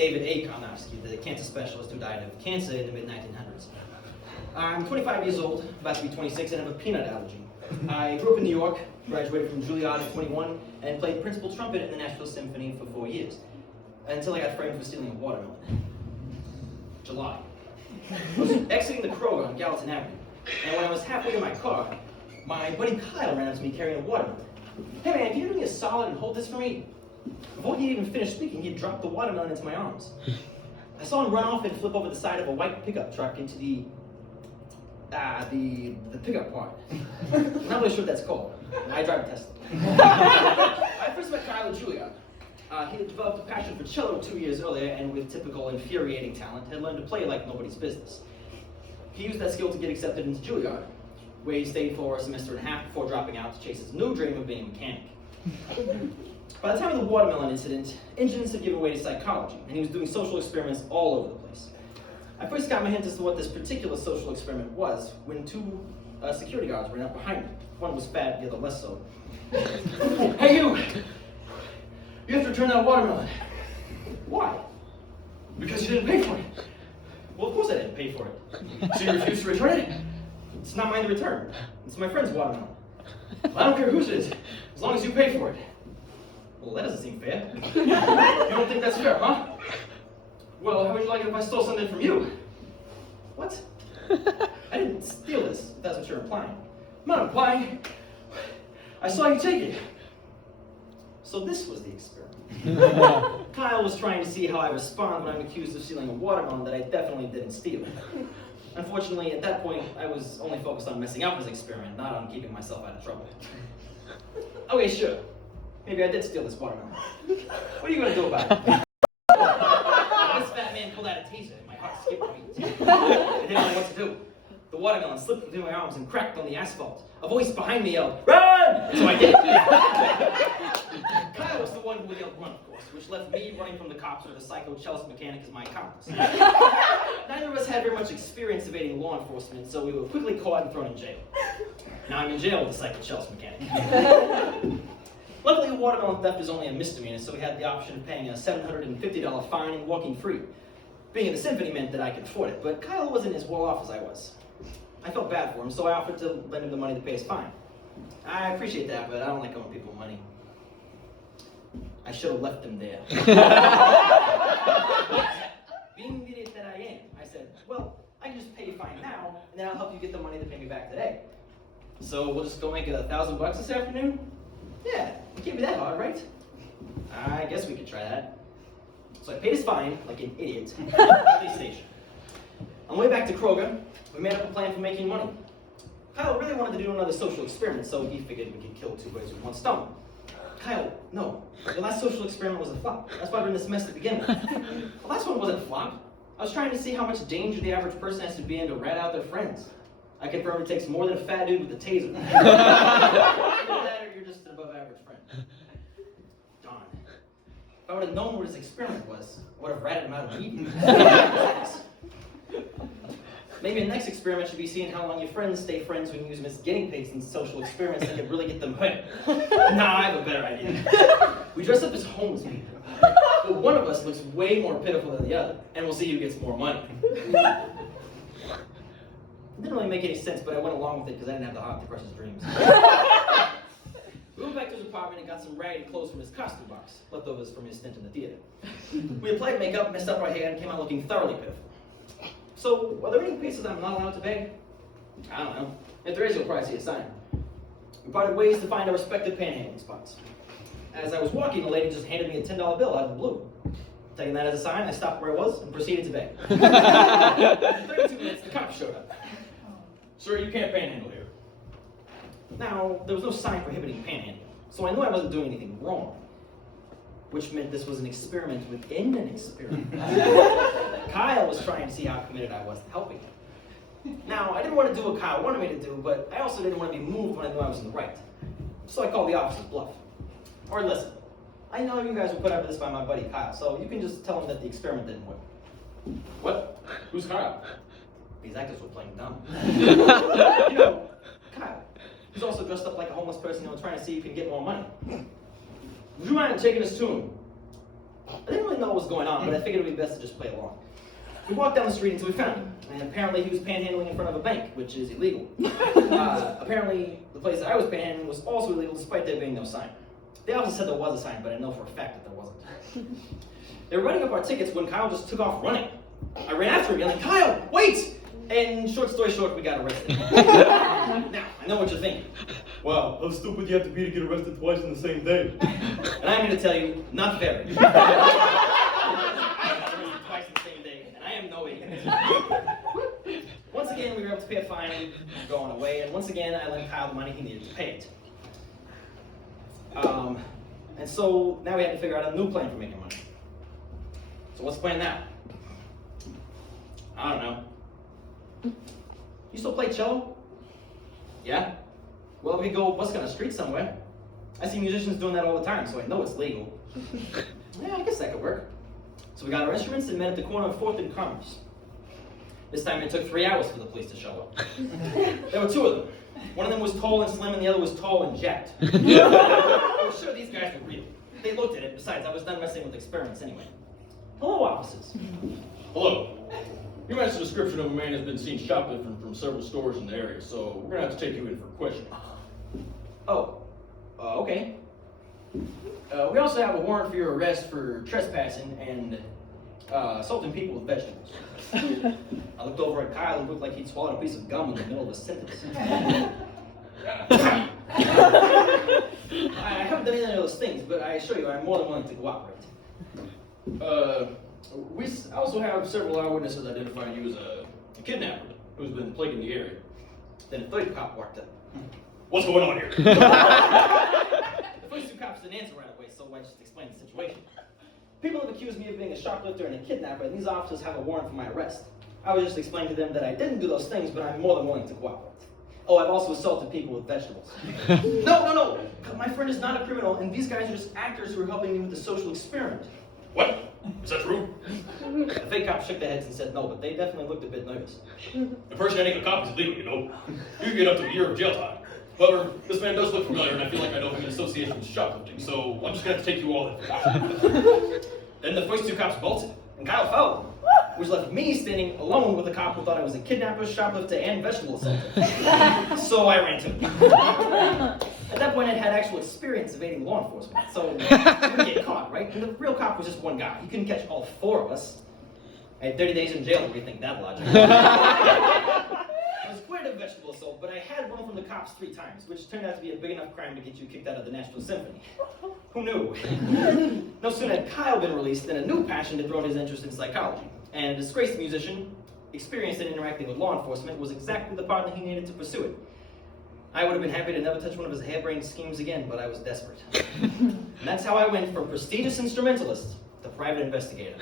David A. Karnofsky, the cancer specialist who died of cancer in the mid-1900s. I'm 25 years old, about to be 26, and have a peanut allergy. I grew up in New York, graduated from Juilliard at 21, and played principal trumpet in the Nashville Symphony for 4 years, until I got framed for stealing a watermelon. July. I was exiting the Kroger on Gallatin Avenue, and when I was halfway to my car, my buddy Kyle ran up to me carrying a watermelon. Hey man, can you do me a solid and hold this for me? Before he even finished speaking, he dropped the watermelon into my arms. I saw him run off and flip over the side of a white pickup truck into the pickup part. I'm not really sure what that's called. I drive a Tesla. I first met Kyle at Juilliard. He had developed a passion for cello 2 years earlier, and with typical infuriating talent, had learned to play like nobody's business. He used that skill to get accepted into Juilliard, where he stayed for a semester and a half before dropping out to chase his new dream of being a mechanic. By the time of the watermelon incident, engines had given way to psychology, and he was doing social experiments all over the place. I first got my hint as to what this particular social experiment was when two security guards ran up behind me. One was fat, the other less so. Hey you! You have to return that watermelon. Why? Because you didn't pay for it. Well, of course I didn't pay for it. So you refuse to return it? It's not mine to return. It's my friend's watermelon. I don't care whose it is, as long as you pay for it. Well, that doesn't seem fair. You don't think that's fair, huh? Well, how would you like it if I stole something from you? What? I didn't steal this, if that's what you're implying. I'm not implying. I saw you take it. So this was the experiment. Kyle was trying to see how I respond when I'm accused of stealing a watermelon that I definitely didn't steal. Unfortunately, at that point, I was only focused on messing up his experiment, not on keeping myself out of trouble. Okay, sure. Maybe I did steal this watermelon. What are you going to do about it? This fat man pulled out a taser and my heart skipped a beat. I didn't know what to do. The watermelon slipped between my arms and cracked on the asphalt. A voice behind me yelled, "Run!" So I did. Kyle was the one who yelled run, of course, which left me running from the cops with a psycho cellist mechanic as my accomplice. Neither of us had very much experience evading law enforcement, so we were quickly caught and thrown in jail. Now I'm in jail with the psycho cellist mechanic. Luckily, watermelon theft is only a misdemeanor, so we had the option of paying a $750 fine and walking free. Being in the symphony meant that I could afford it, but Kyle wasn't as well off as I was. I felt bad for him, so I offered to lend him the money to pay his fine. I appreciate that, but I don't like owing people money. I should have left him there. Being the idiot that I am, I said, well, I can just pay you fine now, and then I'll help you get the money to pay me back today. So we'll just go make it $1,000 this afternoon? Yeah, it can't be that hard, right? I guess we could try that. So I paid his fine, like an idiot, at the police station. On the way back to Kroger, we made up a plan for making money. Kyle really wanted to do another social experiment, so he figured we could kill two birds with one stone. Kyle, no. The last social experiment was a flop. That's why we're in this mess to begin with. The last one wasn't a flop. I was trying to see how much danger the average person has to be in to rat out their friends. I confirmed it takes more than a fat dude with a taser. Either that or you're just an above average friend. Darn. If I would have known what his experiment was, I would have ratted him out immediately. Maybe the next experiment should be seeing how long your friends stay friends when you use them as guinea pigs in social experiments that could really get them hooked. Nah, I have a better idea. We dress up as homeless people, but one of us looks way more pitiful than the other, and we'll see who gets more money. It didn't really make any sense, but I went along with it because I didn't have the heart to crush his dreams. We went back to his apartment and got some raggedy clothes from his costume box, leftovers from his stint in the theater. We applied makeup, messed up our hair, and came out looking thoroughly pitiful. So, are there any places I'm not allowed to pay? I don't know. If there is, you'll probably see a sign. We parted ways to find our respective panhandling spots. As I was walking, the lady just handed me a $10 bill out of the blue. Taking that as a sign, I stopped where I was and proceeded to beg. In 32 minutes, the cops showed up. Sir, you can't panhandle here. Now, there was no sign prohibiting panhandling, so I knew I wasn't doing anything wrong. Which meant this was an experiment within an experiment. Kyle was trying to see how committed I was to helping him. Now, I didn't want to do what Kyle wanted me to do, but I also didn't want to be moved when I knew I was in the right. So I called the officer's bluff. Or listen, I know you guys were put up for this by my buddy Kyle, so you can just tell him that the experiment didn't work. What? Who's Kyle? These actors were playing dumb. You know, Kyle. He's also dressed up like a homeless person, trying to see if he can get more money. Would you mind taking us to him? I didn't really know what was going on, but I figured it would be best to just play along. We walked down the street until we found him, and apparently he was panhandling in front of a bank, which is illegal. Apparently, the place that I was panhandling was also illegal, despite there being no sign. They also said there was a sign, but I know for a fact that there wasn't. They were writing up our tickets when Kyle just took off running. I ran after him, yelling, "Kyle, wait!" And short story short, we got arrested. Now, I know what you're thinking. Wow, how stupid you have to be to get arrested twice in the same day. And I'm here to tell you, not very. I got arrested twice in the same day, and I am no idiot. Once again, we were able to pay a fine, going away, and once again, I lent Kyle the money he needed to pay it. And so now we had to figure out a new plan for making money. So what's the plan now? I don't know. You still play cello? Yeah? Well, we go busk on the street somewhere. I see musicians doing that all the time, so I know it's legal. Yeah, I guess that could work. So we got our instruments and met at the corner of 4th and Commerce. This time it took 3 hours for the police to show up. There were 2 of them. One of them was tall and slim, and the other was tall and jacked. I was sure these guys were real. They looked at it. Besides, I was done messing with experiments anyway. Hello, officers. Hello. You match the description of a man who's been seen shoplifting from several stores in the area, so we're gonna have to take you in for questioning. Okay. We also have a warrant for your arrest for trespassing and assaulting people with vegetables. I looked over at Kyle and looked like he'd swallowed a piece of gum in the middle of a sentence. I haven't done any of those things, but I assure you I'm more than willing to cooperate. We also have several eyewitnesses identifying you as a kidnapper who's been plaguing the area. Then a third cop walked up. What's going on here? The first 2 cops didn't answer right away, so I just explained the situation. People have accused me of being a shoplifter and a kidnapper, and these officers have a warrant for my arrest. I was just explaining to them that I didn't do those things, but I'm more than willing to cooperate. Oh, I've also assaulted people with vegetables. No. My friend is not a criminal, and these guys are just actors who are helping me with the social experiment. What? Is that true? The fake cops shook their heads and said no, but they definitely looked a bit nervous. Impersonating a cop is illegal, you know. You can get up to a year of jail time. However, this man does look familiar, and I feel like I know him in association with shoplifting, so I'm just gonna have to take you all in. Then the first 2 cops bolted, and Kyle followed them, which left me standing alone with a cop who thought I was a kidnapper, shoplifter, and vegetable assaulter. So I ran to him. At that point, I'd had actual experience evading law enforcement, so I wouldn't get caught, right? And the real cop was just one guy. He couldn't catch all 4 of us. I had 30 days in jail to rethink that logic. I was quite a vegetable assault, but I had run from the cops 3 times, which turned out to be a big enough crime to get you kicked out of the National Symphony. Who knew? No sooner had Kyle been released than a new passion had drawn his interest in psychology. And a disgraced musician, experienced in interacting with law enforcement, was exactly the partner he needed to pursue it. I would have been happy to never touch one of his harebrained schemes again, but I was desperate. And that's how I went from prestigious instrumentalist to private investigator.